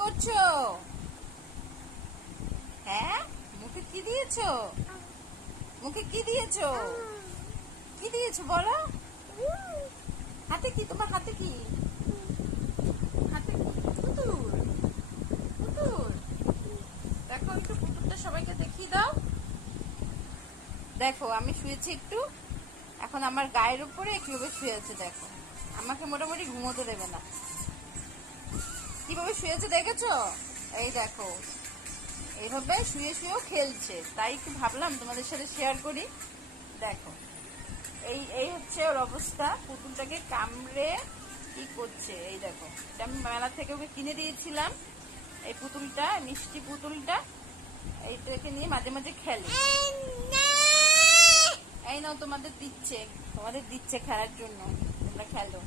করছো? হ্যাঁ, মুখে কি দিয়েছো? মুখে কি দিয়েছো? কি দিয়েছো বলো? হাতে কি? তোমার হাতে কি? হাতে কি? পুতুল। পুতুল। দেখো একটু পুতুলটা সবাইকে দেখিয়ে দাও। দেখো আমি শুয়েছি একটু, এখন আমার গায়ের উপরে কিভাবে শুয়ে আছে দেখো। আমাকে মোটামুটি ঘুমোতে দেবে না। কিভাবে শুয়েছে দেখেছো? এই দেখো, এইভাবে শুয়ে শুয়েও খেলছে, তাই একটু ভাবলাম তোমাদের সাথে শেয়ার করি। দেখো, এই এই হচ্ছে ওর অবস্থা। পুতুলটাকে কামড়ে কি করছে এই দেখো। এটা আমি মেলা থেকে ওকে কিনে দিয়েছিলাম, এই পুতুলটা, মিষ্টি পুতুলটা। এইটাকে নিয়ে মাঝে মাঝে খেলে। এই নাও, তোমাদের দিচ্ছে খেলার জন্য, তোমরা খেলো।